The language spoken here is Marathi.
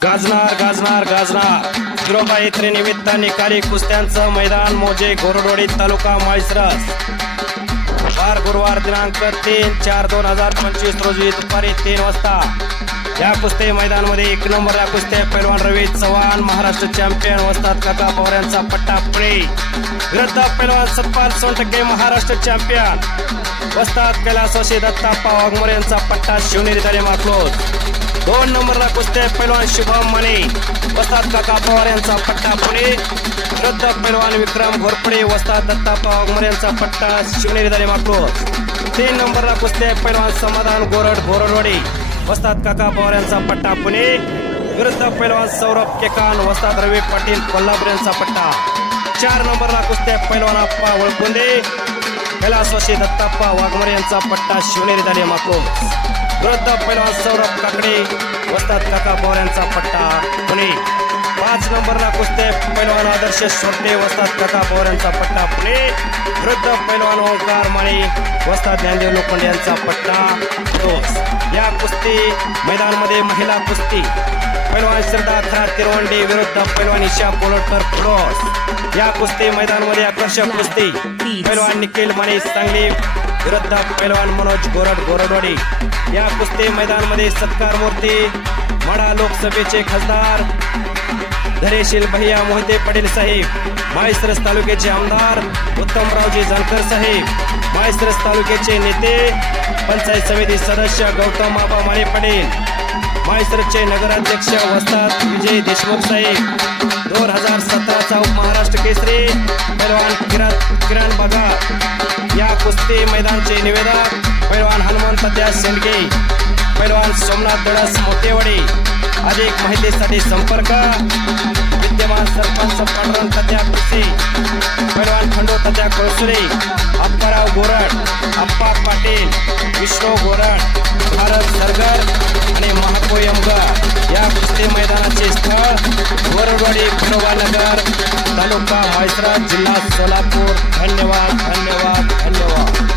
गाजणार गाजणार गाजणार शिरोबा यात्रे निमित्त निकाली कुस्त्यांचं मैदान मोजे गोरडवाडी तालुका माळशिरस वार गुरुवार दिनांक 3/4/2025 रोजी दुपारी 3 वाजता या कुस्ती मैदानामध्ये 1 नंबरला कुस्ती पैलवान रवी चव्हाण महाराष्ट्र चॅम्पियन वस्ताद काका पवार यांचा पट्टा पुणे विरुद्ध पैलवान सतपाल सोनटक्के महाराष्ट्र चॅम्पियन वस्ताद कैलासवासी दत्ताप्पा वाघमोरे यांचा पट्टा शिवनेरी तालीम अकलोज 2 नंबरला कुस्ती पैलवान शुभम मने वस्ताद काका पवार यांचा पट्टा पुणे विरुद्ध पैलवान विक्रम घोरपडे वस्ताद दत्ताप्पा वाघमोरे यांचा पट्टा शिवनेरी तालीम अकलोज 3 नंबरला कुस्ती पैलवान समाधान गोरडवाडी वस्ताद काका पवार यांचा पट्टा पुणे विरुद्ध पैलवान सौरभ केकान वस्ताद रवी पाटील कोल्हापूर यांचा पट्टा 4 नंबरला कुस्ती पैलवान आप्पा वळकुंदे कैलासवासी दत्ताप्पा वाघमोरे यांचा पट्टा शिवनेरी तालीम अकलोज विरुद्ध पैलवान सौरभ काकडे वस्ताद काका पवार यांचा पट्टा पुणे 5 नंबरला कुस्ती पैलवान आदर्श सोडते वस्ताद काका पवार यांचा पट्टा पुणे विरुद्ध पैलवान ओंकार माळी वस्ताद ज्ञानदेव लोखंडे यांचा पट्टा रोज या कुस्ती मैदानामध्ये महिला कुस्ती पैलवान श्रद्धा खरा तिरवंडी विरुद्ध पैलवान ईशा कोलटकर क्रॉस या कुस्ती मैदानामध्ये आकर्षक कुस्ती पैलवान निखिल माने सांगली विरुद्ध पैलवान मनोज गोरडवाडी या कुस्ती मैदानामध्ये सत्कार मूर्ती माडा लोकसभेचे खासदार धैर्यशील भैया मोहिते पाटील साहेब माळशिरस तालुक्याचे आमदार उत्तमरावजी जानकर साहेब माळशिरस तालुक्याचे नेते पंचायत समिती सदस्य गौतम आबा माने पाटील माळशिरसचे नगराध्यक्ष वस्ताद विजय देशमुख साहेब 2017चा उपमहाराष्ट्र केसरी पैलवान किरण बघा या कुस्ती मैदानचे निवेदक पैलवान हनुमंत त्या शेंडगे पैलवान सोमनाथ दळस मोतेवाडी अधिक माहितीसाठी संपर्क विद्यमान सरपंच पांडुरंग तत्या कुस्ती पैलवान खंडो तत्या कोळसुरे अप्पाराव गोरड अप्पा पाटील विष्णू गोरड भारत सरगर आणि महाको यमगर या कुस्ती मैदानाचे स्थळ गोरडवाडी नगर तालुका माळशिरस जिल्हा सोलापूर धन्यवाद धन्यवाद धन्यवाद।